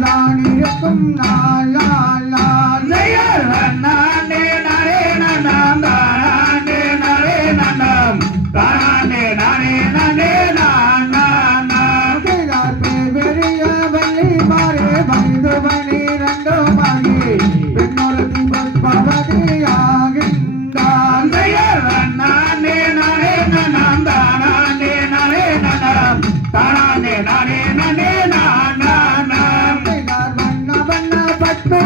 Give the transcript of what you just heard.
தான் இருக்கும் நாள் நாள் நாள் நானே நானே நன்னாம் தானே நானே நன்னாம் தானே நானே நானே பெரிய வள்ளி மாறே பணிந்து பணி ரெண்டுமாகி பெண்ணொரு பவதியாகின்றான் நானே நானே நன்னாம் தானே நானே நன்னாம் தானே நானே நானே வண்ண வண்ண பட்டு